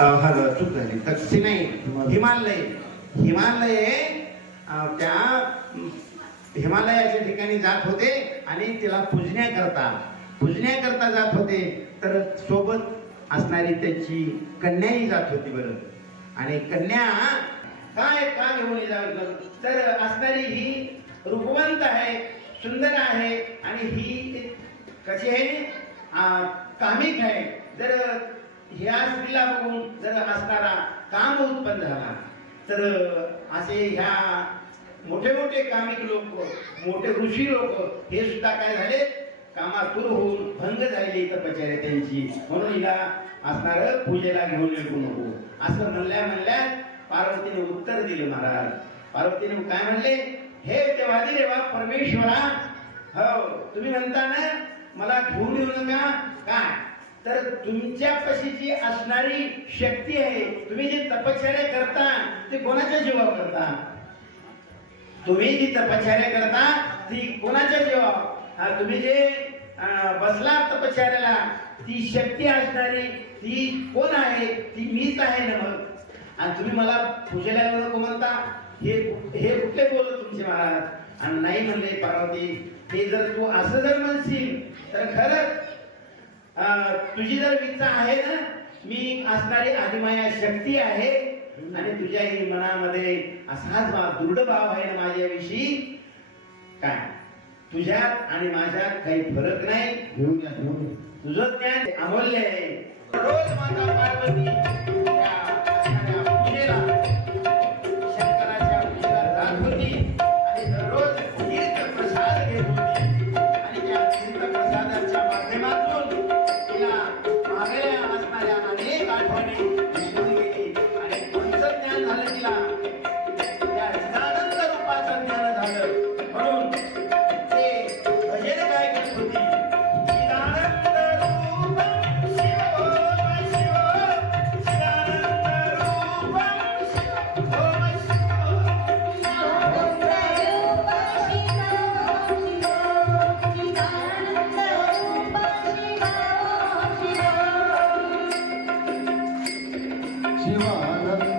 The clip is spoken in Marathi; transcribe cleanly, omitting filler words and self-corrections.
चूक झाली तसे नाही, हिमालय हिमालय त्या हिमालयाच्या ठिकाणी जात होते आणि तिला पूजण्याकरता जात होते. तर सोबत असणारी त्यांची कन्याही जात होती बरं. आणि कन्या काय का घेऊन जावं, तर असणारी ही रूपवंत आहे, सुंदर आहे आणि ही कशी आहे, कामिक आहे. जर ह्या स्त्रीला बघून जर असणारा काम उत्पन्न झाला तर असे ह्या मोठे मोठे कामिक लोक, मोठे ऋषी लोक हे सुद्धा काय झाले, कामातूर होऊन भंग झाली तपश्चर्या त्यांची. म्हणून हिला असणार पूजेला घेऊन येऊ नको असं म्हणल्या पार्वतीने उत्तर दिले. महाराज पार्वतीने काय म्हणले, हे देवादी देवा परमेश्वरा, हो तुम्ही म्हणता ना मला घेऊन येऊ नका, काय तर तुमच्यापाशी जी असणारी शक्ती आहे, तुम्ही जी तपश्चर्या करता ते कोणाच्या जीवावर करता? तुम्ही जी तपश्चर्या करता ती कोणाच्या जीवावर? तुम्ही जे बसला तपश्चर्याला, ती शक्ती असणारी ती कोण आहे? ती मीच आहे ना. मग आणि तुम्ही मला पूजेला नको म्हणता, हे कुठले बोलत तुमचे महाराज? आणि नाही म्हणले पार्वती, हे जर तू असं जर म्हणशील तर खरंच तुझी जर इच्छा आहे ना, मी असणारी आदिमाया शक्ती आहे आणि तुझ्याही मनामध्ये असाच दृढ भाव आहे ना माझ्याविषयी, काय तुझ्यात आणि माझ्यात काही फरक नाही. तुझं ज्ञान अमूल्य आहे. रोज माता पार्वती शंकराच्या पूजेला जात होती आणि दररोज तीर्थप्रसाद घेत होती आणि त्या तीर्थप्रसादाच्या माध्यमातून तिला मागल्या असणाऱ्या अनेक आठवणी विसरून गेली आणि कोणतं ज्ञान झालं तिला, त्या चिदानंद रूपाचं ज्ञान झालं. म्हणून ते भजन काय करत होती, चिदानंद रूप शिव ओम शिव, चिदानंद रूप शिव ओम शिवानंद